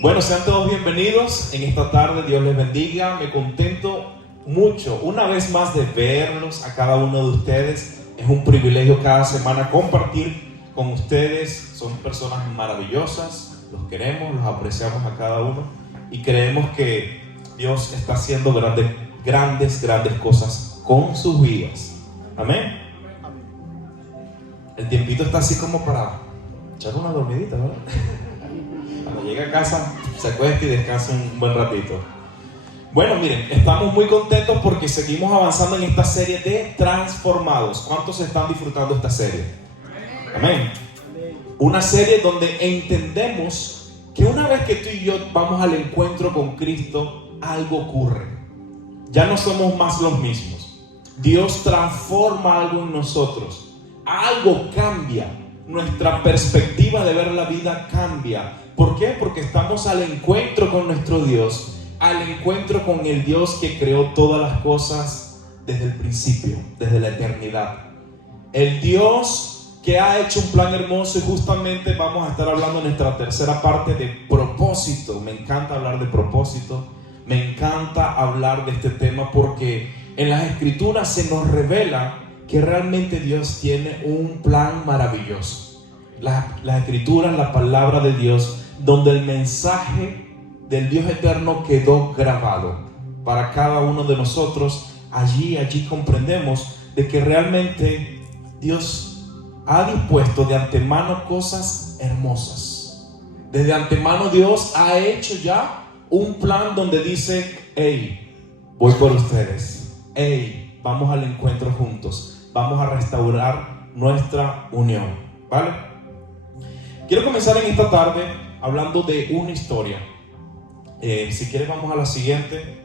Bueno, sean todos bienvenidos en esta tarde. Dios les bendiga. Me contento mucho una vez más de verlos a cada uno de ustedes. Es un privilegio cada semana compartir con ustedes. Son personas maravillosas. Los queremos, los apreciamos a cada uno y creemos que Dios está haciendo grandes cosas con sus vidas. Amén. El tiempito está así como para echar una dormidita, ¿verdad? Cuando llegue a casa, se acuesta y descansa un buen ratito. Bueno, miren, estamos muy contentos porque seguimos avanzando en esta serie de Transformados. ¿Cuántos están disfrutando esta serie? Amén. Una serie donde entendemos que una vez que tú y yo vamos al encuentro con Cristo, algo ocurre. Ya no somos más los mismos. Dios transforma algo en nosotros. Algo cambia. Nuestra perspectiva de ver la vida cambia. ¿Por qué? Porque estamos al encuentro con nuestro Dios, al encuentro con el Dios que creó todas las cosas desde el principio, desde la eternidad. El Dios que ha hecho un plan hermoso, y justamente vamos a estar hablando en nuestra tercera parte de propósito. Me encanta hablar de propósito, me encanta hablar de este tema porque en las Escrituras se nos revela que realmente Dios tiene un plan maravilloso. Las Escrituras, la palabra de Dios, donde el mensaje del Dios eterno quedó grabado para cada uno de nosotros. Allí comprendemos de que realmente Dios ha dispuesto de antemano cosas hermosas. Desde antemano Dios ha hecho ya un plan donde dice: hey, voy por ustedes. Hey, vamos al encuentro juntos. Vamos a restaurar nuestra unión, ¿vale? Quiero comenzar en esta tarde hablando de una historia. Si quieres vamos a la siguiente.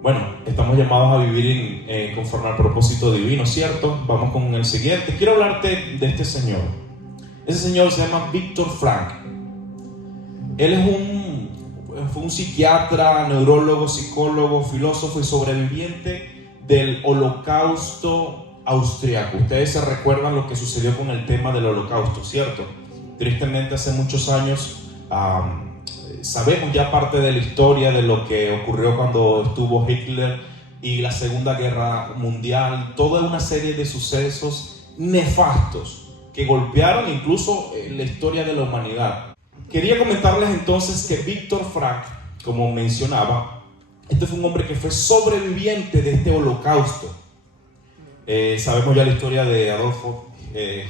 Bueno, estamos llamados a vivir conforme al propósito divino, ¿cierto? Vamos con el siguiente. Quiero hablarte de este señor. Ese señor se llama Viktor Frankl. Él fue un psiquiatra, neurólogo, psicólogo, filósofo y sobreviviente del Holocausto austriaco. Ustedes se recuerdan lo que sucedió con el tema del Holocausto, ¿cierto? Tristemente hace muchos años sabemos ya parte de la historia de lo que ocurrió cuando estuvo Hitler y la Segunda Guerra Mundial. Toda una serie de sucesos nefastos que golpearon incluso la historia de la humanidad. Quería comentarles entonces que Viktor Frankl, como mencionaba, este fue un hombre que fue sobreviviente de este holocausto. Sabemos ya la historia de Adolf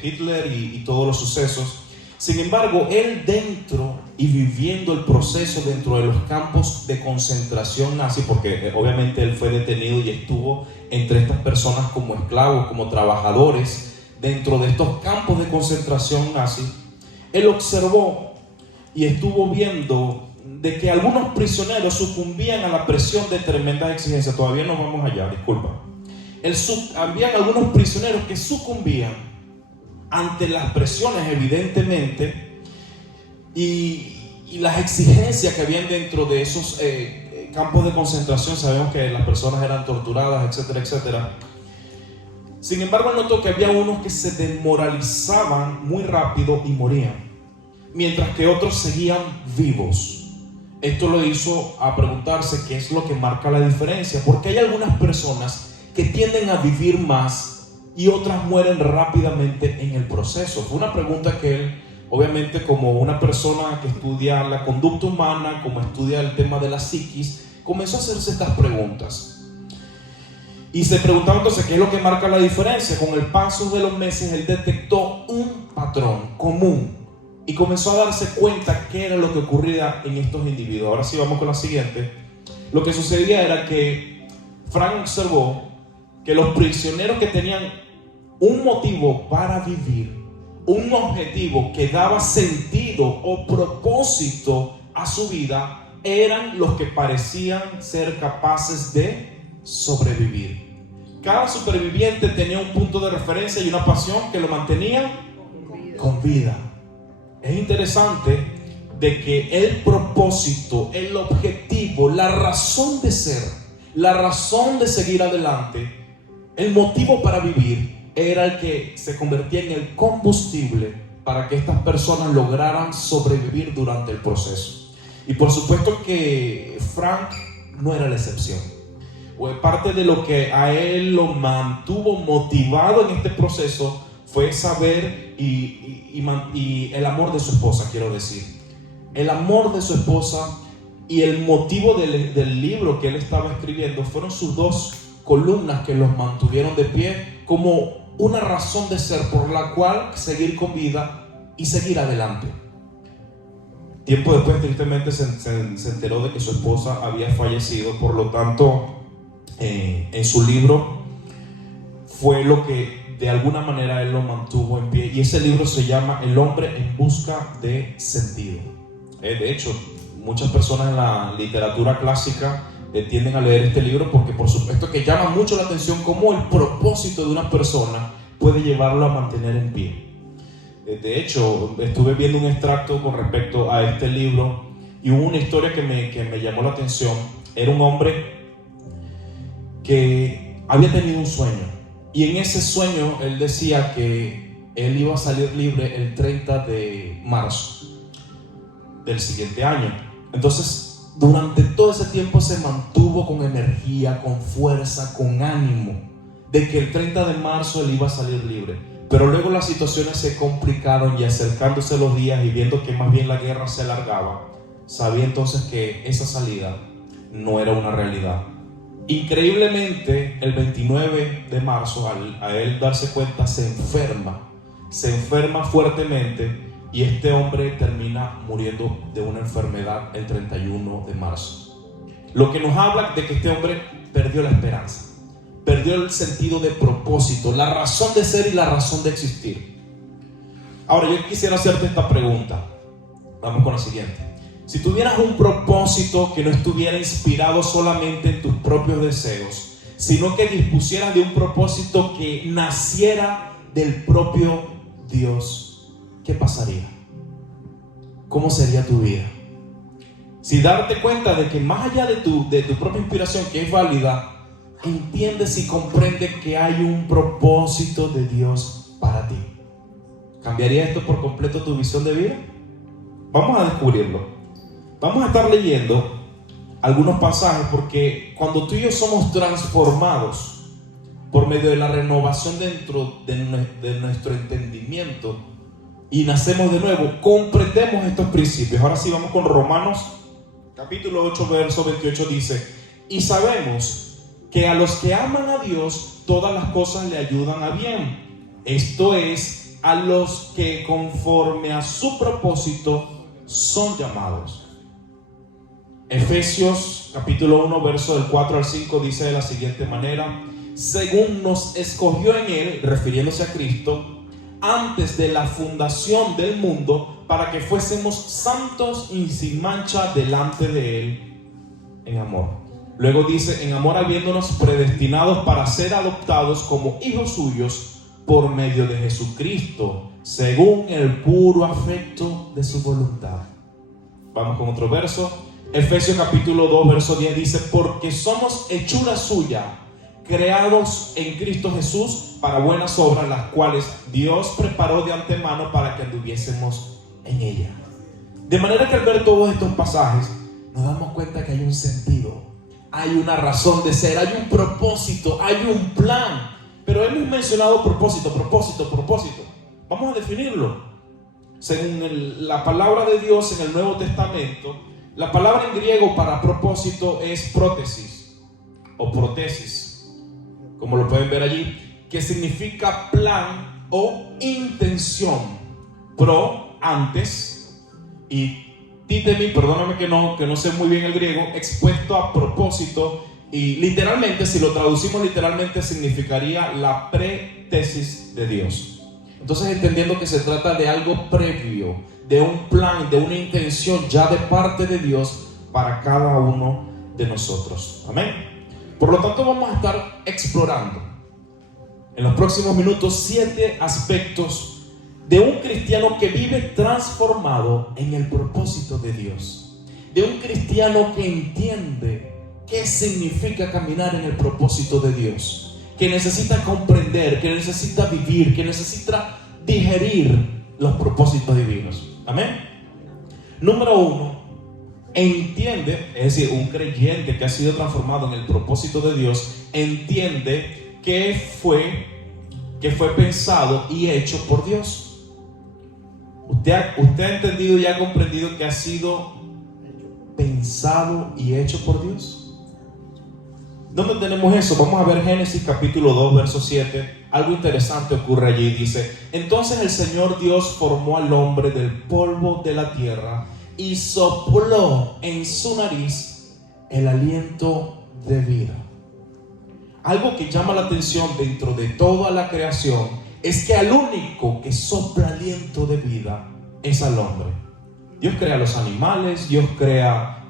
Hitler y todos los sucesos. Sin embargo, él dentro y viviendo el proceso dentro de los campos de concentración nazi, porque obviamente él fue detenido y estuvo entre estas personas como esclavos, como trabajadores, dentro de estos campos de concentración nazi, él observó y estuvo viendo de que algunos prisioneros sucumbían a la presión de tremendas exigencias. Todavía no vamos allá, disculpa. Habían algunos prisioneros que sucumbían ante las presiones, evidentemente, y las exigencias que habían dentro de esos campos de concentración. Sabemos que las personas eran torturadas, etcétera, etcétera. Sin embargo, notó que había unos que se desmoralizaban muy rápido y morían, mientras que otros seguían vivos. Esto lo hizo a preguntarse qué es lo que marca la diferencia, porque hay algunas personas que tienden a vivir más y otras mueren rápidamente en el proceso. Fue una pregunta que él, obviamente como una persona que estudia la conducta humana, como estudia el tema de la psiquis, comenzó a hacerse estas preguntas. Y se preguntaba entonces qué es lo que marca la diferencia. Con el paso de los meses él detectó un patrón común y comenzó a darse cuenta qué era lo que ocurría en estos individuos. Ahora sí vamos con la siguiente. Lo que sucedía era que Frank observó que los prisioneros que tenían un motivo para vivir, un objetivo que daba sentido o propósito a su vida, eran los que parecían ser capaces de sobrevivir. Cada superviviente tenía un punto de referencia y una pasión que lo mantenía con vida. Es interesante de que el propósito, el objetivo, la razón de ser, la razón de seguir adelante, el motivo para vivir, era el que se convertía en el combustible para que estas personas lograran sobrevivir durante el proceso. Y por supuesto que Frank no era la excepción. Parte de lo que a él lo mantuvo motivado en este proceso fue saber y el amor de su esposa, quiero decir. El amor de su esposa y el motivo del libro que él estaba escribiendo fueron sus dos columnas que los mantuvieron de pie como una razón de ser por la cual seguir con vida y seguir adelante. Tiempo después, tristemente, se enteró de que su esposa había fallecido. Por lo tanto, en su libro fue lo que de alguna manera él lo mantuvo en pie. Y ese libro se llama El hombre en busca de sentido. De hecho, muchas personas en la literatura clásica tienden a leer este libro porque por supuesto que llama mucho la atención cómo el propósito de una persona puede llevarlo a mantener en pie. De hecho, estuve viendo un extracto con respecto a este libro y hubo una historia que me llamó la atención. Era un hombre que había tenido un sueño y en ese sueño él decía que él iba a salir libre el 30 de marzo del siguiente año. Entonces, durante todo ese tiempo se mantuvo con energía, con fuerza, con ánimo de que el 30 de marzo él iba a salir libre. Pero luego las situaciones se complicaron y acercándose los días y viendo que más bien la guerra se alargaba, sabía entonces que esa salida no era una realidad. Increíblemente, el 29 de marzo, a él darse cuenta, se enferma fuertemente y este hombre termina muriendo de una enfermedad el 31 de marzo. Lo que nos habla de que este hombre perdió la esperanza. Perdió el sentido de propósito, la razón de ser y la razón de existir. Ahora yo quisiera hacerte esta pregunta. Vamos con la siguiente. Si tuvieras un propósito que no estuviera inspirado solamente en tus propios deseos, sino que dispusieras de un propósito que naciera del propio Dios, ¿qué pasaría? ¿Cómo sería tu vida? Si darte cuenta de que más allá de tu propia inspiración, que es válida, entiendes y comprendes que hay un propósito de Dios para ti. ¿Cambiaría esto por completo tu visión de vida? Vamos a descubrirlo. Vamos a estar leyendo algunos pasajes porque cuando tú y yo somos transformados por medio de la renovación dentro de nuestro entendimiento y nacemos de nuevo, comprendemos estos principios. Ahora sí, vamos con Romanos capítulo 8, verso 28 dice: y sabemos que a los que aman a Dios todas las cosas le ayudan a bien, esto es, a los que conforme a su propósito son llamados. Efesios capítulo 1 verso del 4 al 5 dice de la siguiente manera: según nos escogió en él, refiriéndose a Cristo, antes de la fundación del mundo, para que fuésemos santos y sin mancha delante de él en amor. Luego dice: en amor habiéndonos predestinados para ser adoptados como hijos suyos por medio de Jesucristo, según el puro afecto de su voluntad. Vamos con otro verso. Efesios capítulo 2 verso 10 dice: porque somos hechura suya, creados en Cristo Jesús para buenas obras, las cuales Dios preparó de antemano para que anduviésemos en ella. De manera que al ver todos estos pasajes nos damos cuenta que hay un sentido, hay una razón de ser, hay un propósito, hay un plan. Pero hemos mencionado propósito. Vamos a definirlo. Según la palabra de Dios en el Nuevo Testamento, la palabra en griego para propósito es prótesis o protesis, como lo pueden ver allí, que significa plan o intención. Pro, antes, y títemi, perdóname que no sé muy bien el griego, expuesto a propósito, y literalmente, si lo traducimos literalmente, significaría la pretesis de Dios. Entonces, entendiendo que se trata de algo previo, de un plan, de una intención ya de parte de Dios para cada uno de nosotros. Amén. Por lo tanto, vamos a estar explorando en los próximos minutos 7 aspectos de un cristiano que vive transformado en el propósito de Dios, de un cristiano que entiende qué significa caminar en el propósito de Dios, que necesita comprender, que necesita vivir, que necesita digerir los propósitos divinos. Amén. Número 1, entiende, es decir, un creyente que ha sido transformado en el propósito de Dios, entiende que fue pensado y hecho por Dios. Usted ha entendido y ha comprendido que ha sido pensado y hecho por Dios. ¿Dónde tenemos eso? Vamos a ver Génesis capítulo 2, verso 7. Algo interesante ocurre allí. Dice: entonces el Señor Dios formó al hombre del polvo de la tierra y sopló en su nariz el aliento de vida. Algo que llama la atención dentro de toda la creación es que al único que sopla aliento de vida es al hombre. Dios crea los animales, Dios crea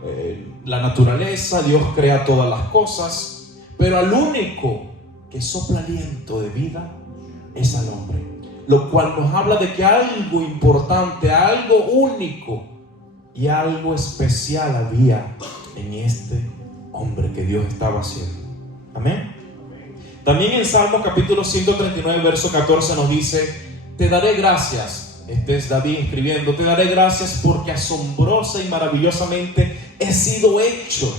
la naturaleza, Dios crea todas las cosas, pero al único que sopla aliento de vida es al hombre, lo cual nos habla de que algo importante, algo único y algo especial había en este hombre que Dios estaba haciendo. Amén. También en Salmo capítulo 139 verso 14 nos dice: te daré gracias. Este es David escribiendo: te daré gracias porque asombrosa y maravillosamente he sido hecho.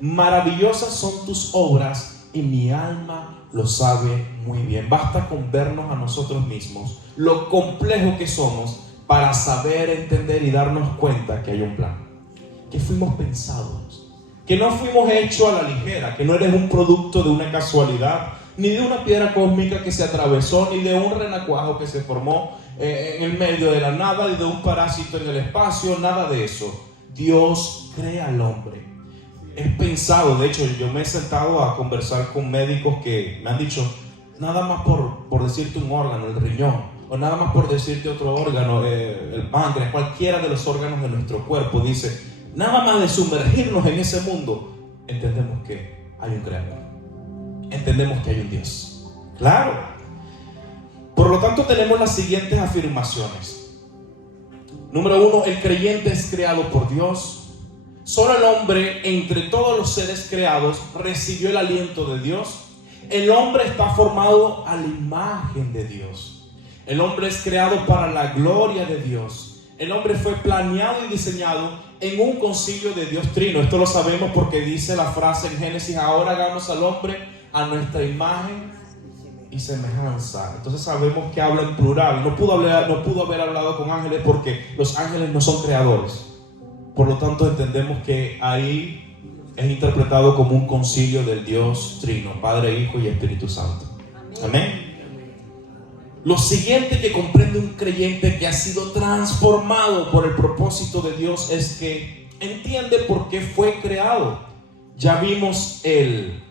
Maravillosas son tus obras y mi alma lo sabe muy bien. Basta con vernos a nosotros mismos, lo complejo que somos, para saber, entender y darnos cuenta que hay un plan, que fuimos pensados, que no fuimos hechos a la ligera, que no eres un producto de una casualidad, ni de una piedra cósmica que se atravesó, ni de un renacuajo que se formó en el medio de la nada, ni de un parásito en el espacio, nada de eso. Dios crea al hombre. Es pensado. De hecho, yo me he sentado a conversar con médicos que me han dicho, nada más por decirte un órgano, el riñón, o nada más por decirte otro órgano, el páncreas, cualquiera de los órganos de nuestro cuerpo, dice, nada más de sumergirnos en ese mundo, entendemos que hay un creador, entendemos que hay un Dios. Claro. Por lo tanto, tenemos las siguientes afirmaciones. Número 1, el creyente es creado por Dios. Solo el hombre entre todos los seres creados recibió el aliento de Dios. El hombre está formado a la imagen de Dios. El hombre es creado para la gloria de Dios. El hombre fue planeado y diseñado en un concilio de Dios Trino. Esto lo sabemos porque dice la frase en Génesis: ahora hagamos al hombre a nuestra imagen y semejanza. Entonces sabemos que habla en plural. No pudo haber hablado con ángeles porque los ángeles no son creadores. Por lo tanto, entendemos que ahí es interpretado como un concilio del Dios Trino, Padre, Hijo y Espíritu Santo. Amén. Lo siguiente que comprende un creyente que ha sido transformado por el propósito de Dios es que entiende por qué fue creado. Ya vimos el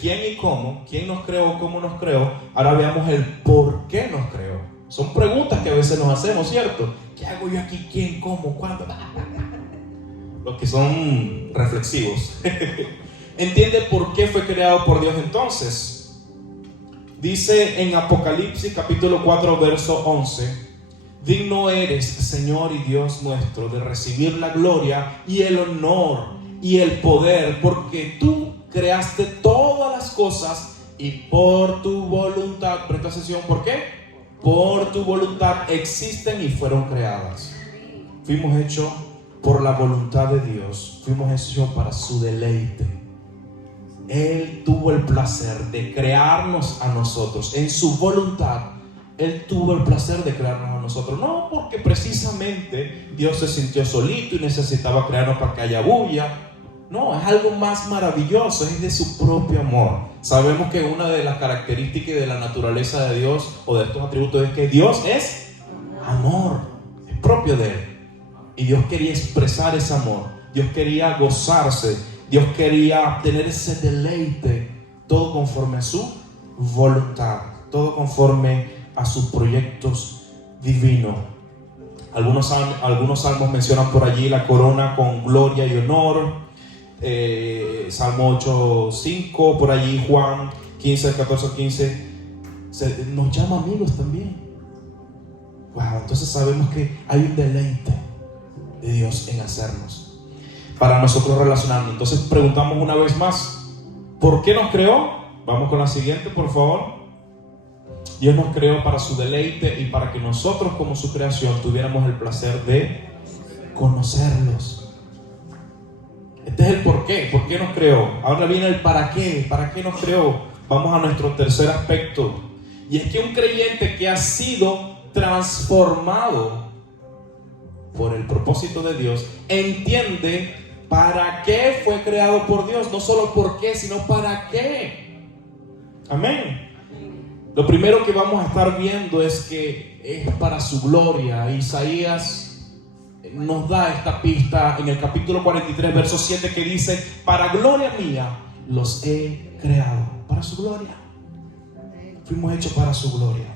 quién y cómo, quién nos creó, cómo nos creó. Ahora veamos el por qué nos creó. Son preguntas que a veces nos hacemos, ¿cierto? ¿Qué hago yo aquí? ¿Quién? ¿Cómo? ¿Cuándo? Los que son reflexivos. Entiende por qué fue creado por Dios entonces. Dice en Apocalipsis capítulo 4 verso 11: digno eres, Señor y Dios nuestro, de recibir la gloria y el honor y el poder, porque tú creaste todas las cosas y por tu voluntad, presta atención, ¿por qué? Por tu voluntad existen y fueron creadas. Fuimos hechos por la voluntad de Dios, fuimos hechos para su deleite. Él tuvo el placer de crearnos a nosotros en su voluntad. Él tuvo el placer de crearnos a nosotros, no porque precisamente Dios se sintió solito y necesitaba crearnos para que haya bulla. No, es algo más maravilloso, es de su propio amor. Sabemos que una de las características de la naturaleza de Dios o de estos atributos es que Dios es amor, es propio de Él. Y Dios quería expresar ese amor, Dios quería gozarse, Dios quería tener ese deleite, todo conforme a su voluntad, todo conforme a sus proyectos divinos. Algunos salmos mencionan por allí la corona con gloria y honor. Salmo 8:5, por allí Juan 15, 14, 15 nos llama amigos también. Wow, entonces sabemos que hay un deleite de Dios en hacernos, para nosotros relacionarnos. Entonces preguntamos una vez más, ¿por qué nos creó? Vamos con la siguiente, por favor. Dios nos creó para su deleite y para que nosotros como su creación tuviéramos el placer de conocerlos. es el por qué nos creó. Ahora viene el para qué nos creó. Vamos a nuestro tercer aspecto. Y es que un creyente que ha sido transformado por el propósito de Dios, entiende para qué fue creado por Dios. No solo por qué, sino para qué. Amén. Lo primero que vamos a estar viendo es que es para su gloria. Isaías nos da esta pista en el capítulo 43, verso 7, que dice: para gloria mía los he creado. Para su gloria. Fuimos hechos para su gloria.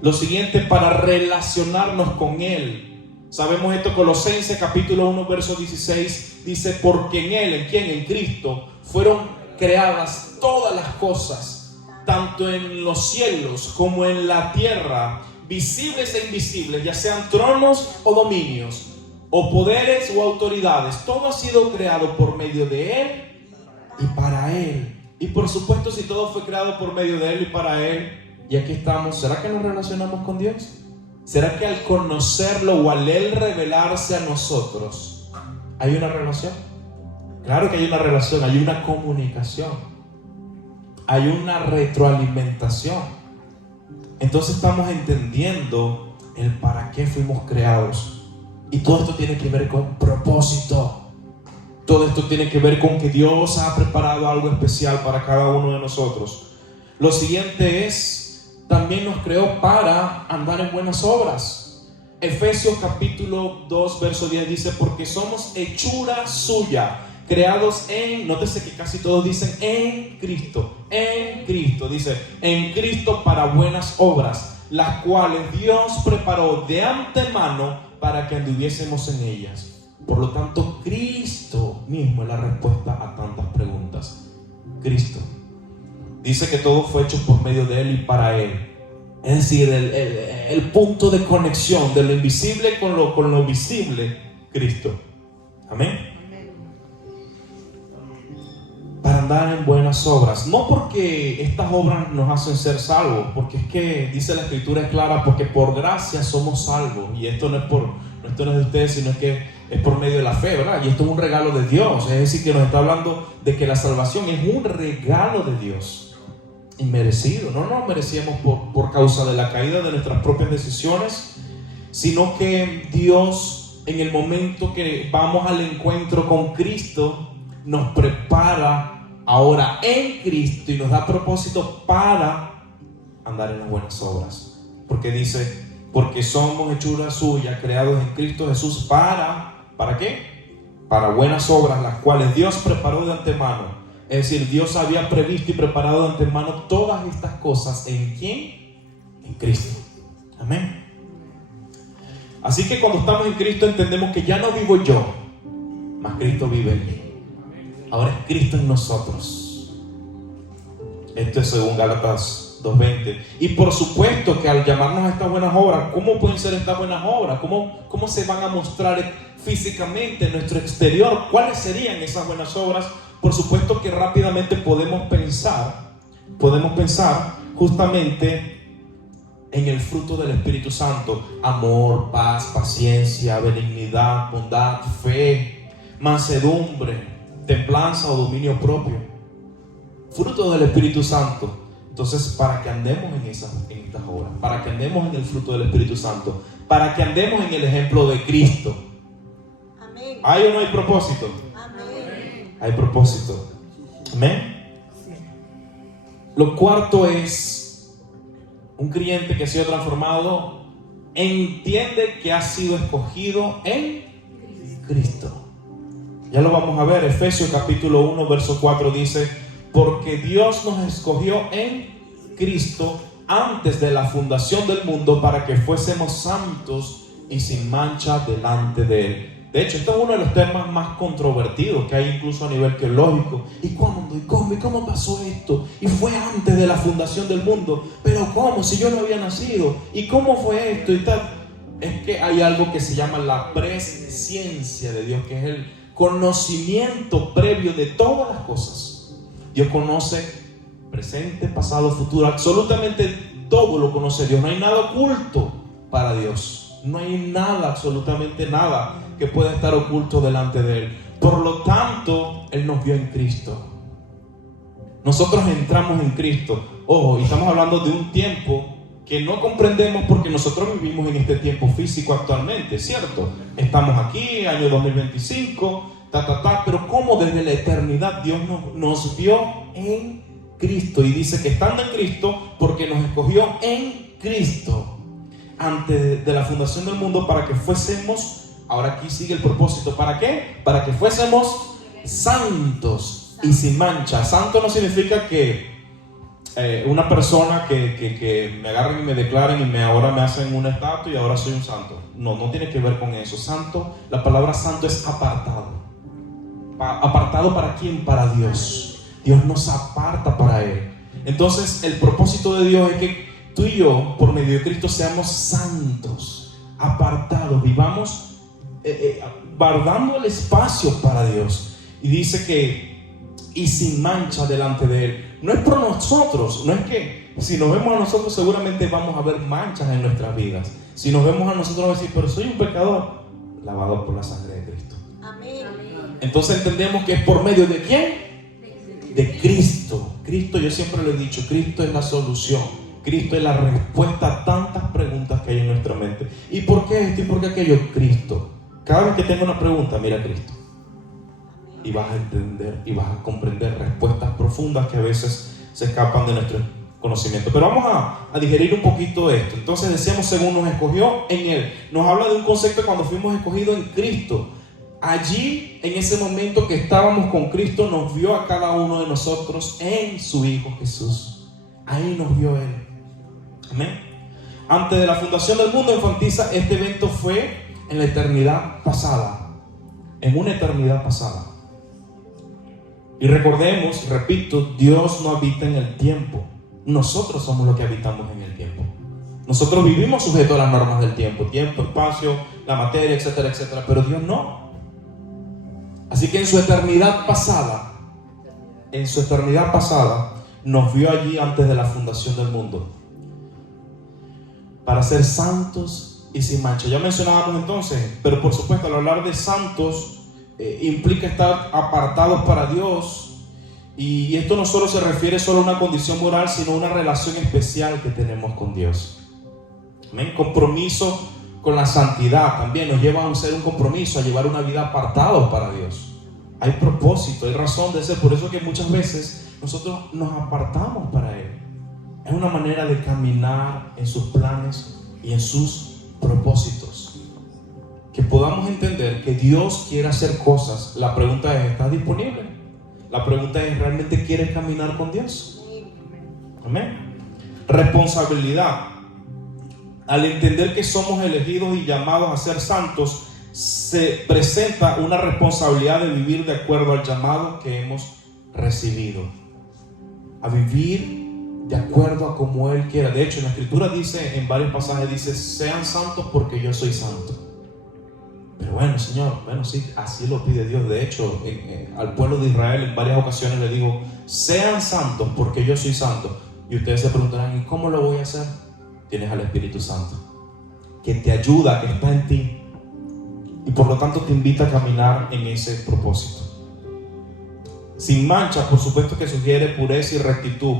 Lo siguiente, para relacionarnos con Él. Sabemos esto, Colosenses capítulo 1, verso 16, dice: porque en Él, ¿en quién? En Cristo, fueron creadas todas las cosas, tanto en los cielos como en la tierra, visibles e invisibles, ya sean tronos o dominios, o poderes o autoridades. Todo ha sido creado por medio de Él y para Él. Y por supuesto, si todo fue creado por medio de Él y para Él, y aquí estamos, ¿será que nos relacionamos con Dios? ¿Será que al conocerlo o al Él revelarse a nosotros, hay una relación? Claro que hay una relación, hay una comunicación, hay una retroalimentación. Entonces estamos entendiendo el para qué fuimos creados. Y todo esto tiene que ver con propósito. Todo esto tiene que ver con que Dios ha preparado algo especial para cada uno de nosotros. Lo siguiente es, también nos creó para andar en buenas obras. Efesios capítulo 2, verso 10 dice: porque somos hechura suya, creados en, nótese que casi todos dicen en Cristo, dice en Cristo para buenas obras, las cuales Dios preparó de antemano para que anduviésemos en ellas. Por lo tanto, Cristo mismo es la respuesta a tantas preguntas. Cristo dice que todo fue hecho por medio de Él y para Él. Es decir, el punto de conexión de lo invisible con lo visible, Cristo. Amén. Para andar en buenas obras, no porque estas obras nos hacen ser salvos, porque es que dice la Escritura, es clara, porque por gracia somos salvos. Y esto no es de ustedes, sino que es por medio de la fe, ¿verdad? Y esto es un regalo de Dios. Es decir, que nos está hablando de que la salvación es un regalo de Dios, inmerecido. No nos merecíamos por causa de la caída de nuestras propias decisiones, sino que Dios, en el momento que vamos al encuentro con Cristo, nos prepara ahora en Cristo y nos da propósito para andar en las buenas obras. Porque dice: porque somos hechura suya, creados en Cristo Jesús ¿para qué? Para buenas obras, las cuales Dios preparó de antemano. Es decir, Dios había previsto y preparado de antemano todas estas cosas. ¿En quién? En Cristo. Amén. Así que cuando estamos en Cristo entendemos que ya no vivo yo, mas Cristo vive en mí. Ahora es Cristo en nosotros. Esto es según Gálatas 2:20. Y por supuesto que al llamarnos a estas buenas obras, ¿cómo pueden ser estas buenas obras? ¿Cómo se van a mostrar físicamente en nuestro exterior? ¿Cuáles serían esas buenas obras? Por supuesto que rápidamente podemos pensar justamente en el fruto del Espíritu Santo: amor, paz, paciencia, benignidad, bondad, fe, mansedumbre, templanza o dominio propio. Fruto del Espíritu Santo. Entonces, para que andemos en estas obras, para que andemos en el fruto del Espíritu Santo, para que andemos en el ejemplo de Cristo. Amén. ¿Hay o no hay propósito? Amén. Hay propósito. Amén. Sí. Lo cuarto es: un creyente que ha sido transformado entiende que ha sido escogido en Cristo. Ya lo vamos a ver. Efesios capítulo 1, verso 4 dice: porque Dios nos escogió en Cristo antes de la fundación del mundo para que fuésemos santos y sin mancha delante de Él. De hecho, esto es uno de los temas más controvertidos que hay incluso a nivel teológico. ¿Y cuándo? ¿Y cómo? ¿Y cómo pasó esto? Y fue antes de la fundación del mundo. ¿Pero cómo? Si yo no había nacido. ¿Y cómo fue esto? Y tal. Es que hay algo que se llama la presciencia de Dios, que es el conocimiento previo de todas las cosas. Dios conoce presente, pasado, futuro, absolutamente todo lo conoce Dios. No hay nada oculto para Dios. No hay nada, absolutamente nada, que pueda estar oculto delante de Él. Por lo tanto, Él nos vio en Cristo. Nosotros entramos en Cristo. Ojo, y estamos hablando de un tiempo que no comprendemos porque nosotros vivimos en este tiempo físico actualmente, ¿cierto? Estamos aquí, año 2025, pero como desde la eternidad Dios nos vio en Cristo. Y dice que estando en Cristo, porque nos escogió en Cristo antes de la fundación del mundo para que fuésemos, ahora aquí sigue el propósito, ¿para qué? Para que fuésemos santos y sin mancha. Santo no significa que una persona que me agarren y me declaren y ahora me hacen una estatua y ahora soy un santo. No tiene que ver con eso. Santo, la palabra santo es apartado. ¿Apartado para quién? Para Dios. Dios nos aparta para Él. Entonces el propósito de Dios es que tú y yo, por medio de Cristo, seamos santos, apartados, vivamos guardando el espacio para Dios. Y dice que y sin mancha delante de Él. No es por nosotros, no es que si nos vemos a nosotros seguramente vamos a ver manchas en nuestras vidas. Si nos vemos a nosotros vamos a decir, pero soy un pecador lavado por la sangre de Cristo. Amén. Entonces entendemos que es por medio de ¿quién? De Cristo. Cristo, yo siempre lo he dicho, Cristo es la solución. Cristo es la respuesta a tantas preguntas que hay en nuestra mente. ¿Y por qué esto y por qué aquello? Cristo. Cada vez que tengo una pregunta, mira a Cristo. Y vas a entender y vas a comprender respuestas profundas que a veces se escapan de nuestro conocimiento. Pero vamos a digerir un poquito esto. Entonces decíamos, según nos escogió en Él. Nos habla de un concepto cuando fuimos escogidos en Cristo. Allí, en ese momento que estábamos con Cristo, nos vio a cada uno de nosotros en su Hijo Jesús. Ahí nos vio Él. Amén. Antes de la fundación del mundo, enfatiza, este evento fue en la eternidad pasada. En una eternidad pasada. Y recordemos, repito, Dios no habita en el tiempo. Nosotros somos los que habitamos en el tiempo. Nosotros vivimos sujetos a las normas del tiempo, espacio, la materia, etcétera, etcétera. Pero Dios no. Así que en su eternidad pasada, nos vio allí antes de la fundación del mundo. Para ser santos y sin mancha. Ya mencionábamos entonces, pero por supuesto al hablar de santos, implica estar apartados para Dios, y esto no solo se refiere solo a una condición moral, sino a una relación especial que tenemos con Dios. Amén. Compromiso con la santidad también nos lleva a hacer un compromiso, a llevar una vida apartados para Dios. Hay propósito, hay razón de ser. Por eso que muchas veces nosotros nos apartamos para Él. Es una manera de caminar en sus planes y en sus propósitos. Que podamos entender que Dios quiere hacer cosas. La pregunta es, ¿estás disponible? La pregunta es, ¿realmente quieres caminar con Dios? Amén. Responsabilidad. Al entender que somos elegidos y llamados a ser santos, se presenta una responsabilidad de vivir de acuerdo al llamado que hemos recibido. A vivir de acuerdo a como Él quiera. De hecho, en la Escritura dice, en varios pasajes dice, sean santos porque yo soy santo. Pero bueno, Señor, sí, así lo pide Dios. De hecho, al pueblo de Israel en varias ocasiones le digo, sean santos porque yo soy santo. Y ustedes se preguntarán, ¿y cómo lo voy a hacer? Tienes al Espíritu Santo, que te ayuda, que está en ti. Y por lo tanto te invita a caminar en ese propósito. Sin mancha, por supuesto que sugiere pureza y rectitud,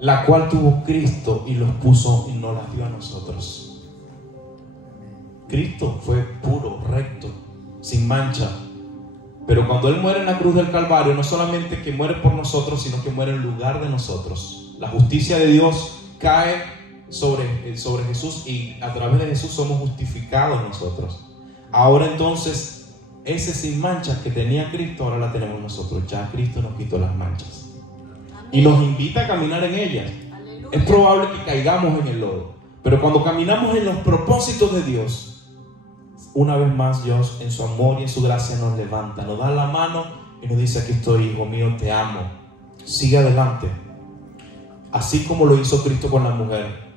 la cual tuvo Cristo y los puso y nos las dio a nosotros. Cristo fue puro, recto, sin mancha. Pero cuando Él muere en la cruz del Calvario, no solamente que muere por nosotros, sino que muere en lugar de nosotros. La justicia de Dios cae sobre Jesús y a través de Jesús somos justificados nosotros. Ahora entonces, ese sin mancha que tenía Cristo, ahora la tenemos nosotros. Ya Cristo nos quitó las manchas. Y nos invita a caminar en ellas. Es probable que caigamos en el lodo, pero cuando caminamos en los propósitos de Dios, una vez más Dios en su amor y en su gracia nos levanta, nos da la mano y nos dice, aquí estoy, hijo mío, te amo, sigue adelante. Así como lo hizo Cristo con la mujer,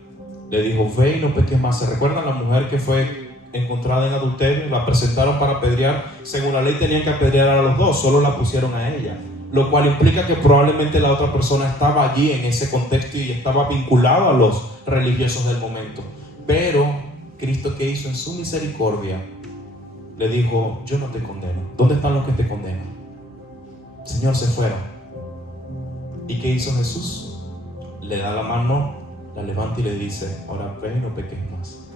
le dijo, ve y no peques más. ¿Se recuerdan la mujer que fue encontrada en adulterio? La presentaron para apedrear. Según la ley tenían que apedrear a los dos, solo la pusieron a ella, lo cual implica que probablemente la otra persona estaba allí en ese contexto y estaba vinculado a los religiosos del momento. Pero Cristo, ¿qué hizo? En su misericordia le dijo: yo no te condeno. ¿Dónde están los que te condenan? Señor, se fueron. ¿Y qué hizo Jesús? Le da la mano, la levanta y le dice: ahora ve y no peques más.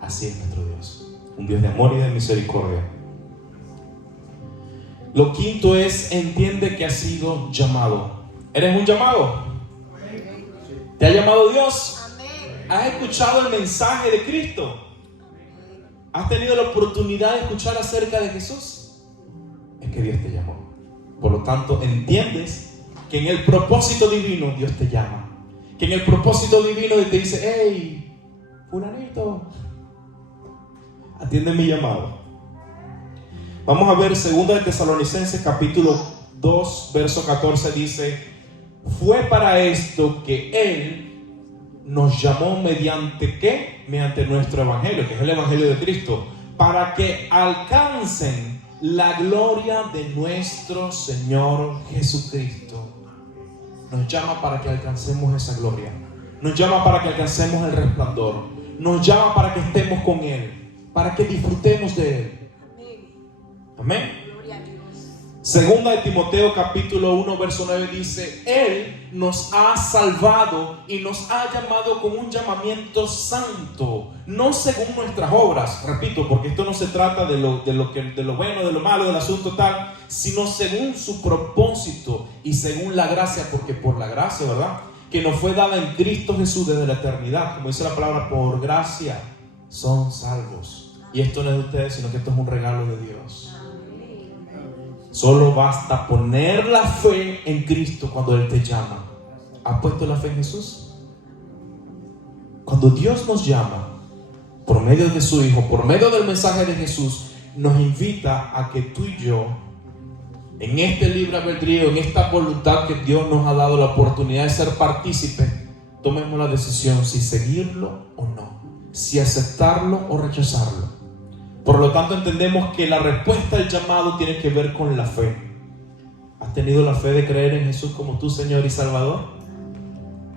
Así es nuestro Dios, un Dios de amor y de misericordia. Lo quinto es: entiende que has sido llamado. ¿Eres un llamado? ¿Te ha llamado Dios? ¿Has escuchado el mensaje de Cristo? ¿Has tenido la oportunidad de escuchar acerca de Jesús? Es que Dios te llamó. Por lo tanto, entiendes que en el propósito divino Dios te llama. Que en el propósito divino te dice: hey, fulanito, atiende mi llamado. Vamos a ver 2 de Tesalonicenses capítulo 2 verso 14. Dice: fue para esto que Él nos llamó mediante ¿qué? Mediante nuestro evangelio, que es el evangelio de Cristo, para que alcancen la gloria de nuestro Señor Jesucristo. Nos llama para que alcancemos esa gloria. Nos llama para que alcancemos el resplandor. Nos llama para que estemos con Él, para que disfrutemos de Él. Amén. Segunda de Timoteo capítulo 1 verso 9 dice: Él nos ha salvado y nos ha llamado con un llamamiento santo, no según nuestras obras. Repito, porque esto no se trata de lo bueno, de lo malo, del asunto tal, sino según su propósito y según la gracia, porque por la gracia, ¿verdad?, que nos fue dada en Cristo Jesús desde la eternidad. Como dice la palabra, por gracia son salvos. Y esto no es de ustedes, sino que esto es un regalo de Dios. Solo basta poner la fe en Cristo cuando Él te llama. ¿Has puesto la fe en Jesús? Cuando Dios nos llama, por medio de su Hijo, por medio del mensaje de Jesús, nos invita a que tú y yo, en este libre albedrío, en esta voluntad que Dios nos ha dado la oportunidad de ser partícipes, tomemos la decisión si seguirlo o no, si aceptarlo o rechazarlo. Por lo tanto, entendemos que la respuesta al llamado tiene que ver con la fe. ¿Has tenido la fe de creer en Jesús como tu Señor y Salvador?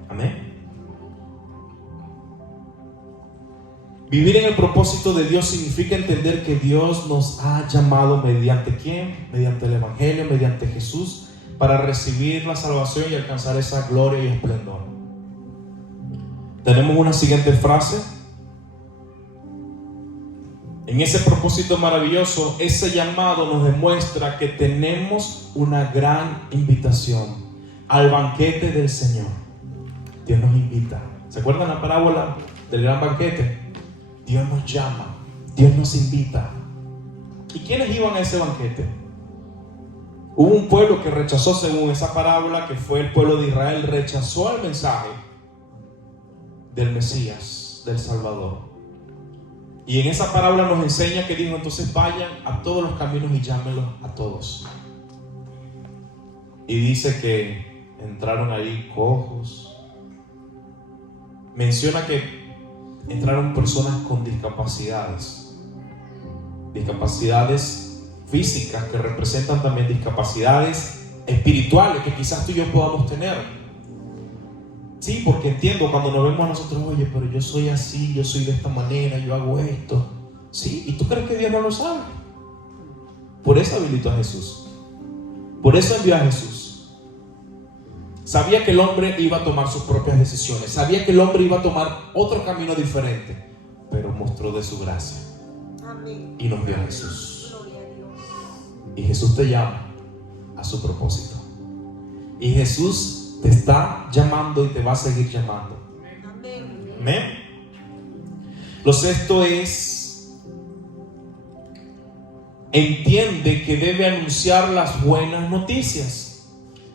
Amén. Vivir en el propósito de Dios significa entender que Dios nos ha llamado mediante ¿quién? Mediante el Evangelio, mediante Jesús, para recibir la salvación y alcanzar esa gloria y esplendor. Tenemos una siguiente frase. En ese propósito maravilloso, ese llamado nos demuestra que tenemos una gran invitación al banquete del Señor. Dios nos invita. ¿Se acuerdan la parábola del gran banquete? Dios nos llama, Dios nos invita. ¿Y quiénes iban a ese banquete? Hubo un pueblo que rechazó, según esa parábola, que fue el pueblo de Israel, rechazó el mensaje del Mesías, del Salvador. Y en esa parábola nos enseña que dijo: entonces vayan a todos los caminos y llámenlos a todos. Y dice que entraron ahí cojos. Menciona que entraron personas con discapacidades físicas, que representan también discapacidades espirituales que quizás tú y yo podamos tener. Sí, porque entiendo cuando nos vemos a nosotros: oye, pero yo soy así, yo soy de esta manera, yo hago esto. Sí, ¿y tú crees que Dios no lo sabe? Por eso habilitó a Jesús. Por eso envió a Jesús. Sabía que el hombre iba a tomar sus propias decisiones. Sabía que el hombre iba a tomar otro camino diferente. Pero mostró de su gracia. Amén. Y nos dio a Jesús. Y Jesús te llama a su propósito. Y Jesús te está llamando y te va a seguir llamando. Amén. Lo sexto es: entiende que debe anunciar las buenas noticias.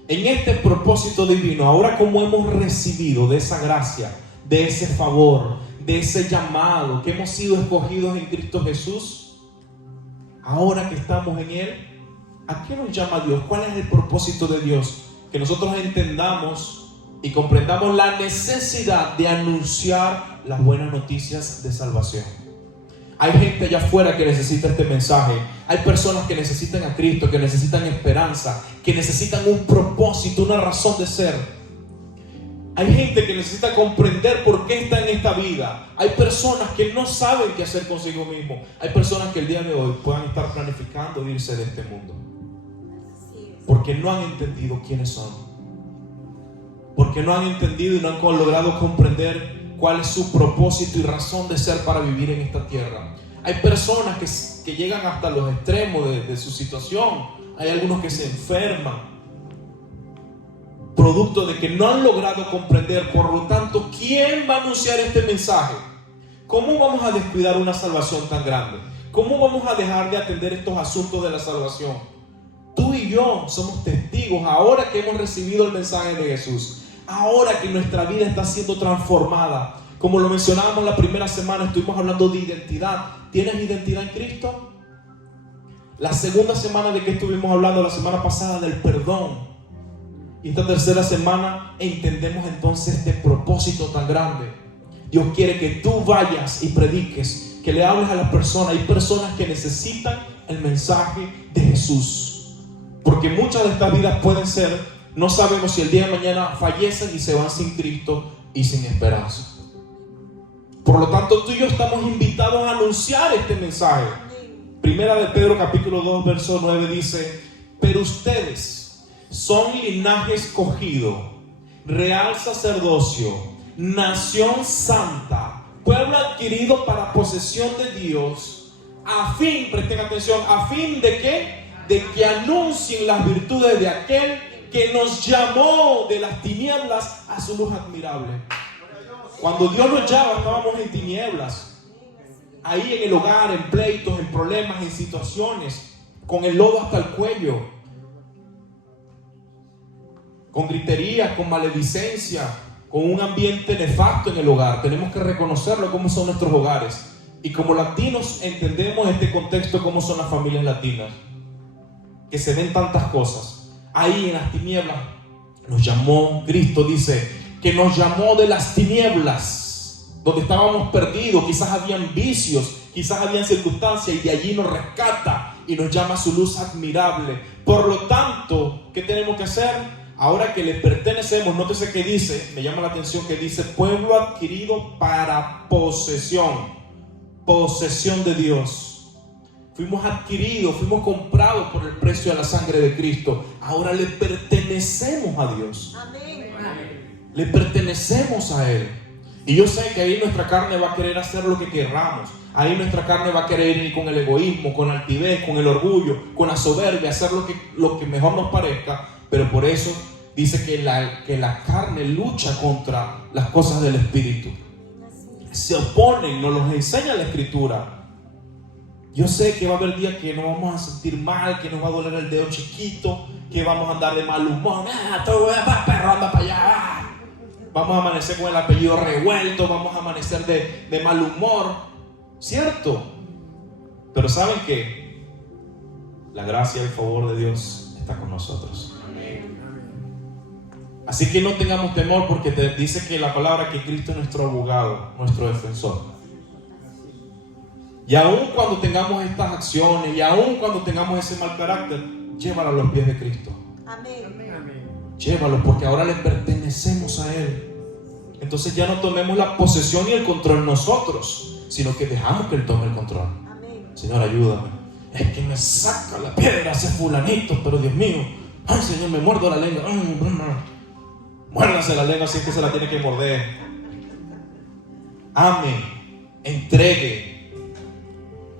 En este propósito divino, ahora como hemos recibido de esa gracia, de ese favor, de ese llamado, que hemos sido escogidos en Cristo Jesús, ahora que estamos en Él, ¿a qué nos llama Dios? ¿Cuál es el propósito de Dios? Que nosotros entendamos y comprendamos la necesidad de anunciar las buenas noticias de salvación. Hay gente allá afuera que necesita este mensaje. Hay personas que necesitan a Cristo, que necesitan esperanza, que necesitan un propósito, una razón de ser. Hay gente que necesita comprender por qué está en esta vida. Hay personas que no saben qué hacer consigo mismo. Hay personas que el día de hoy puedan estar planificando irse de este mundo porque no han entendido quiénes son, porque no han entendido y no han logrado comprender cuál es su propósito y razón de ser para vivir en esta tierra. Hay personas que llegan hasta los extremos de su situación. Hay algunos que se enferman producto de que no han logrado comprender. Por lo tanto, ¿quién va a anunciar este mensaje? ¿Cómo vamos a descuidar una salvación tan grande? ¿Cómo vamos a dejar de atender estos asuntos de la salvación? Tú y yo somos testigos ahora que hemos recibido el mensaje de Jesús, ahora que nuestra vida está siendo transformada. Como lo mencionábamos la primera semana, estuvimos hablando de identidad. ¿Tienes identidad en Cristo? La segunda semana, ¿de qué estuvimos hablando? La semana pasada, del perdón. Y esta tercera semana entendemos entonces este propósito tan grande. Dios quiere que tú vayas y prediques, que le hables a las personas. Hay personas que necesitan el mensaje de Jesús, porque muchas de estas vidas pueden ser, no sabemos si el día de mañana fallecen y se van sin Cristo y sin esperanza. Por lo tanto, tú y yo estamos invitados a anunciar este mensaje. Primera de Pedro capítulo 2 verso 9 dice: pero ustedes son linaje escogido, real sacerdocio, nación santa, pueblo adquirido para posesión de Dios, a fin, presten atención, a fin de ¿qué? De que anuncien las virtudes de aquel que nos llamó de las tinieblas a su luz admirable. Cuando Dios nos llama, estábamos en tinieblas, ahí en el hogar, en pleitos, en problemas, en situaciones, con el lodo hasta el cuello, con griterías, con maledicencia, con un ambiente nefasto en el hogar. Tenemos que reconocerlo, cómo son nuestros hogares. Y como latinos entendemos este contexto, cómo son las familias latinas, que se ven tantas cosas. Ahí en las tinieblas nos llamó, Cristo dice que nos llamó de las tinieblas, donde estábamos perdidos, quizás habían vicios, quizás habían circunstancias, y de allí nos rescata y nos llama a su luz admirable. Por lo tanto, ¿qué tenemos que hacer? Ahora que le pertenecemos, nótese que dice, me llama la atención que dice pueblo adquirido para posesión de Dios. Fuimos adquiridos, fuimos comprados por el precio de la sangre de Cristo. Ahora le pertenecemos a Dios. Amén. Le pertenecemos a Él. Y yo sé que ahí nuestra carne va a querer hacer lo que querramos. Ahí nuestra carne va a querer ir con el egoísmo, con la altivez, con el orgullo, con la soberbia, hacer lo que mejor nos parezca. Pero por eso dice que la carne lucha contra las cosas del Espíritu. Se oponen, nos los enseña la Escritura. Yo sé que va a haber días que nos vamos a sentir mal, que nos va a doler el dedo chiquito, que vamos a andar de mal humor. Todo va perro, anda para allá. Vamos a amanecer con el apellido revuelto, vamos a amanecer de mal humor, ¿cierto? Pero ¿saben qué? La gracia y el favor de Dios está con nosotros. Así que no tengamos temor, porque te dice que la palabra que Cristo es nuestro abogado, nuestro defensor. Y aun cuando tengamos estas acciones, y aun cuando tengamos ese mal carácter, llévalo a los pies de Cristo. Amén. Llévalo, porque ahora le pertenecemos a Él. Entonces ya no tomemos la posesión y el control nosotros, sino que dejamos que Él tome el control. Amén. Señor, ayúdame. Es que me saca la piedra ese fulanito, pero Dios mío, ay Señor, me muerdo la lengua. Muérdase la lengua si es que se la tiene que morder. Ame, entregue.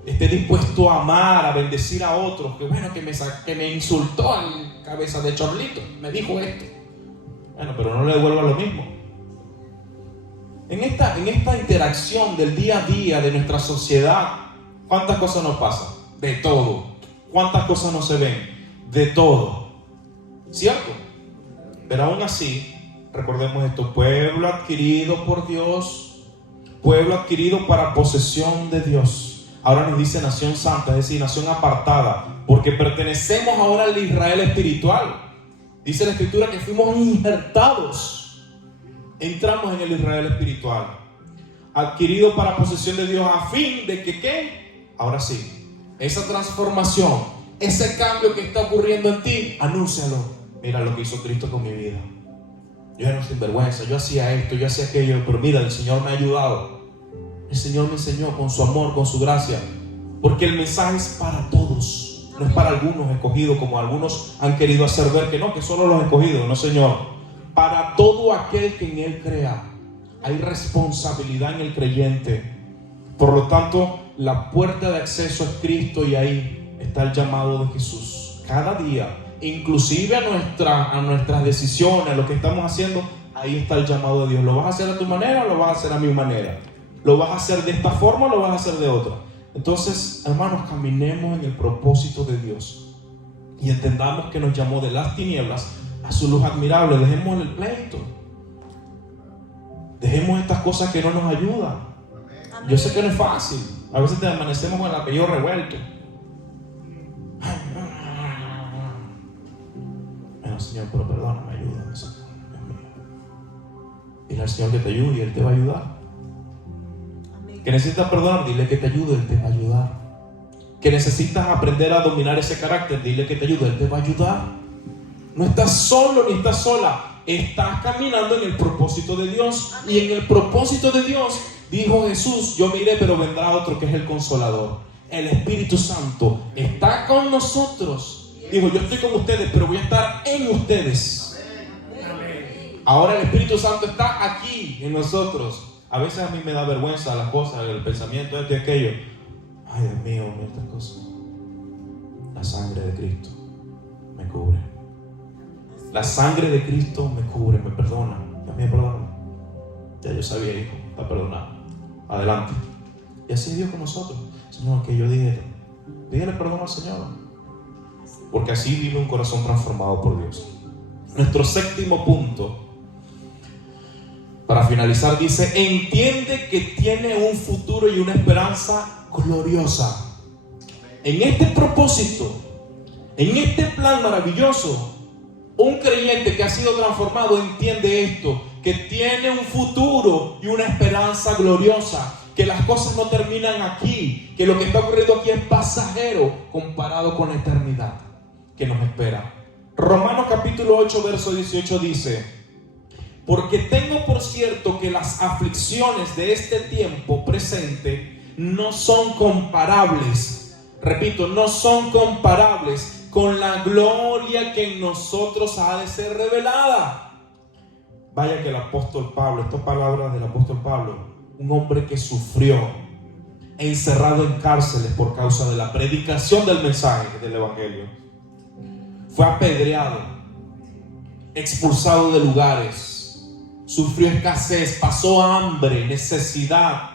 Esté dispuesto a amar, a bendecir a otros. Que bueno, que me insultó en cabeza de chorlito, me dijo esto. Bueno, pero no le devuelva lo mismo. En esta interacción del día a día de nuestra sociedad, ¿cuántas cosas nos pasan? De todo. ¿Cuántas cosas no se ven? De todo. ¿Cierto? Pero aún así, recordemos esto: pueblo adquirido por Dios, pueblo adquirido para posesión de Dios. Ahora nos dice nación santa, es decir, nación apartada, porque pertenecemos ahora al Israel espiritual. Dice la Escritura que fuimos injertados, entramos en el Israel espiritual, adquirido para posesión de Dios, a fin de que ¿qué? Ahora sí, esa transformación, ese cambio que está ocurriendo en ti, anúncialo. Mira lo que hizo Cristo con mi vida. Yo era un sinvergüenza, yo hacía esto, yo hacía aquello, pero mira, el Señor me ha ayudado. El Señor me enseñó con su amor, con su gracia. Porque el mensaje es para todos, no es para algunos escogidos, como algunos han querido hacer ver que no, que solo los escogidos. No, Señor, para todo aquel que en Él crea. Hay responsabilidad en el creyente. Por lo tanto, la puerta de acceso es Cristo, y ahí está el llamado de Jesús. Cada día, inclusive a nuestras decisiones, a lo que estamos haciendo, ahí está el llamado de Dios. ¿Lo vas a hacer a tu manera o lo vas a hacer a mi manera? ¿Lo vas a hacer de esta forma o lo vas a hacer de otra? Entonces, hermanos, caminemos en el propósito de Dios y entendamos que nos llamó de las tinieblas a su luz admirable. Dejemos el pleito. Dejemos estas cosas que no nos ayudan. Yo sé que no es fácil. A veces te amanecemos con el apellido revuelto. Bueno, Señor, pero perdóname, ayúdame, Señor. Dios mío. Dile al Señor que te ayude y Él te va a ayudar. Que necesitas perdonar, dile que te ayude, Él te va a ayudar. Que necesitas aprender a dominar ese carácter, dile que te ayude, Él te va a ayudar. No estás solo ni estás sola. Estás caminando en el propósito de Dios. Y en el propósito de Dios dijo Jesús: yo me iré, pero vendrá otro, que es el Consolador. El Espíritu Santo está con nosotros. Dijo: yo estoy con ustedes, pero voy a estar en ustedes. Ahora el Espíritu Santo está aquí en nosotros. A veces a mí me da vergüenza las cosas, el pensamiento de aquello. Ay, Dios mío, mira estas cosas. La sangre de Cristo me cubre. La sangre de Cristo me cubre, me perdona. También perdona. Ya yo sabía, hijo, está perdonado. Adelante. Y así es Dios con nosotros. Señor, que yo dije, dígale perdón al Señor. Porque así vive un corazón transformado por Dios. Nuestro séptimo punto, para finalizar, dice: entiende que tiene un futuro y una esperanza gloriosa. En este propósito, en este plan maravilloso, un creyente que ha sido transformado entiende esto, que tiene un futuro y una esperanza gloriosa, que las cosas no terminan aquí, que lo que está ocurriendo aquí es pasajero comparado con la eternidad que nos espera. Romanos capítulo 8 verso 18 dice: porque tengo por cierto que las aflicciones de este tiempo presente no son comparables, repito, no son comparables con la gloria que en nosotros ha de ser revelada. Vaya que el apóstol Pablo, estas palabras del apóstol Pablo, un hombre que sufrió, encerrado en cárceles por causa de la predicación del mensaje del evangelio, fue apedreado, expulsado de lugares, sufrió escasez, pasó hambre, necesidad,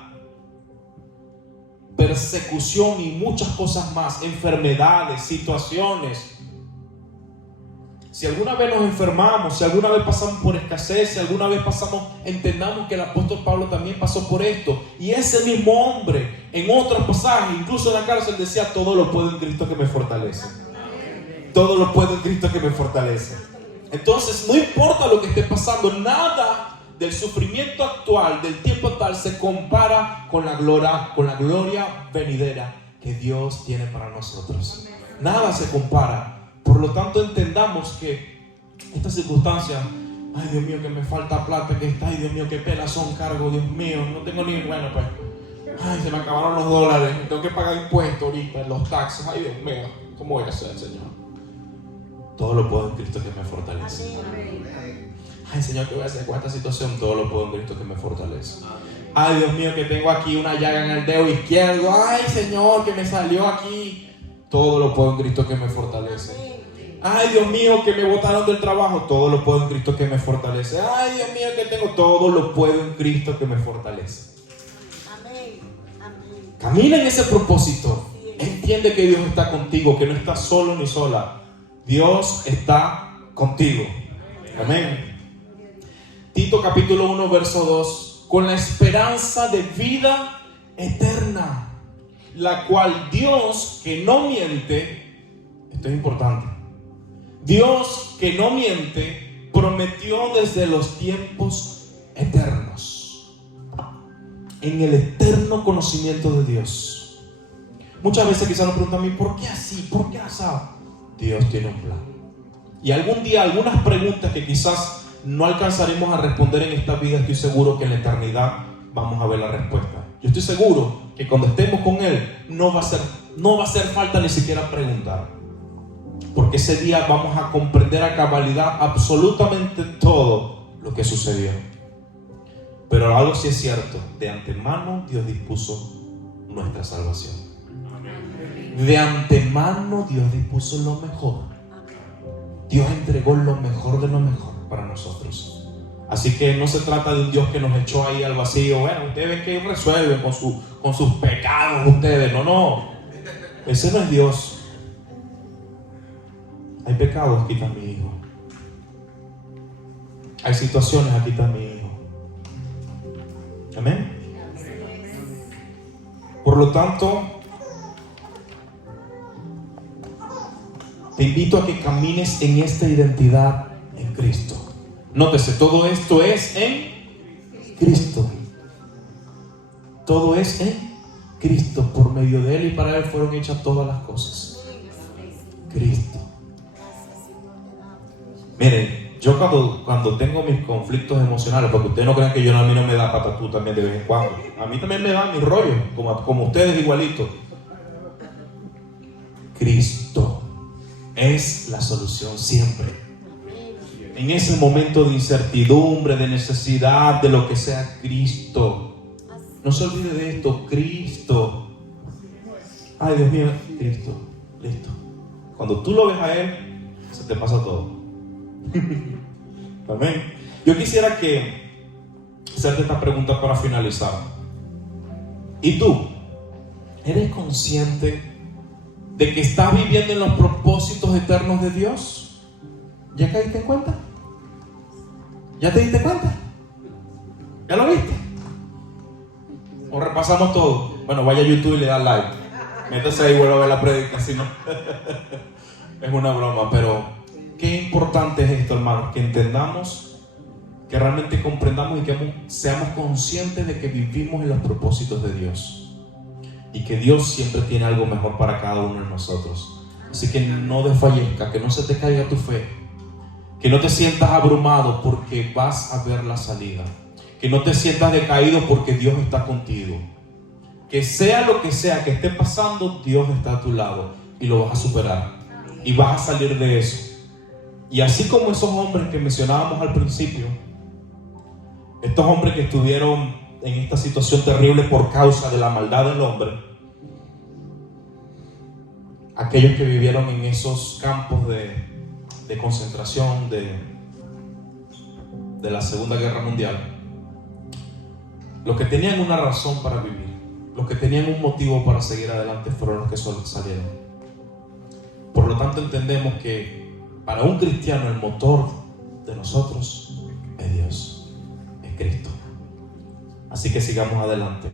persecución y muchas cosas más, enfermedades, situaciones. Si alguna vez nos enfermamos, si alguna vez pasamos por escasez, si alguna vez entendamos que el apóstol Pablo también pasó por esto. Y ese mismo hombre, en otros pasajes, incluso en la cárcel, decía: todo lo puedo en Cristo que me fortalece. Todo lo puedo en Cristo que me fortalece. Entonces, no importa lo que esté pasando, nada del sufrimiento actual, del tiempo actual, se compara con la gloria venidera que Dios tiene para nosotros. Nada se compara. Por lo tanto, entendamos que estas circunstancias, ay Dios mío, que me falta plata, que está, ay Dios mío, que pelas son cargos, Dios mío, no tengo ni, bueno pues, ay, se me acabaron los dólares, tengo que pagar impuestos ahorita, los taxes, ay Dios mío, ¿cómo voy a hacer, Señor? Todo lo puedo en Cristo que me fortalece. Ay, Señor, ¿qué voy a hacer con esta situación? Todo lo puedo en Cristo que me fortalece. Ay, Dios mío, que tengo aquí una llaga en el dedo izquierdo. Ay, Señor, que me salió aquí. Todo lo puedo en Cristo que me fortalece. Ay, Dios mío, que me botaron del trabajo. Todo lo puedo en Cristo que me fortalece. Ay, Dios mío, que tengo. Todo lo puedo en Cristo que me fortalece. Camina en ese propósito. Entiende que Dios está contigo, que no estás solo ni sola. Dios está contigo. Amén. Tito capítulo 1 verso 2: con la esperanza de vida eterna, la cual Dios, que no miente, esto es importante, Dios que no miente, prometió desde los tiempos eternos, en el eterno conocimiento de Dios. Muchas veces quizás nos preguntan a mí: ¿por qué así? ¿Por qué así? Dios tiene un plan. Y algún día algunas preguntas que quizás no alcanzaremos a responder en esta vida, estoy seguro que en la eternidad vamos a ver la respuesta. Yo estoy seguro que cuando estemos con Él no va a hacer falta ni siquiera preguntar, porque ese día vamos a comprender a cabalidad absolutamente todo lo que sucedió. Pero algo sí es cierto: de antemano Dios dispuso nuestra salvación. De antemano Dios dispuso lo mejor. Dios entregó lo mejor de lo mejor para nosotros. Así que no se trata de un Dios que nos echó ahí al vacío. Bueno, ustedes ven que resuelven con sus pecados ustedes. No. Ese no es Dios. Hay pecados, aquí está mi hijo. Hay situaciones, aquí está mi hijo. Amén. Por lo tanto, te invito a que camines en esta identidad en Cristo. Nótese, todo esto es en Cristo. Todo es en Cristo. Por medio de Él y para Él fueron hechas todas las cosas. Cristo. Miren, yo cuando tengo mis conflictos emocionales, porque ustedes no crean que a mí no me da patatú también de vez en cuando. A mí también me da mi rollo, como ustedes igualitos. Cristo es la solución siempre. En ese momento de incertidumbre, de necesidad, de lo que sea, Cristo. No se olvide de esto, Cristo. Ay, Dios mío, Cristo. Listo. Cuando tú lo ves a Él, se te pasa todo. Amén. Yo quisiera hacerte esta pregunta para finalizar. ¿Y tú? ¿Eres consciente de que estás viviendo en los propósitos eternos de Dios? ¿Ya caíste en cuenta? ¿Ya te diste cuenta? ¿Ya lo viste? ¿O repasamos todo? Bueno, vaya a YouTube y le da like. Métase ahí y vuelve a ver la prédica, si no. Es una broma, pero qué importante es esto, hermanos, que entendamos, que realmente comprendamos y que seamos conscientes de que vivimos en los propósitos de Dios y que Dios siempre tiene algo mejor para cada uno de nosotros. Así que no desfallezca, que no se te caiga tu fe, que no te sientas abrumado porque vas a ver la salida, que no te sientas decaído porque Dios está contigo. Que sea lo que sea que esté pasando, Dios está a tu lado y lo vas a superar y vas a salir de eso. Y así como esos hombres que mencionábamos al principio, estos hombres que estuvieron en esta situación terrible por causa de la maldad del hombre, aquellos que vivieron en esos campos de concentración de la Segunda Guerra Mundial, los que tenían una razón para vivir, los que tenían un motivo para seguir adelante, fueron los que salieron. Por lo tanto, entendemos que para un cristiano el motor de nosotros es Dios, es Cristo. Así que sigamos adelante.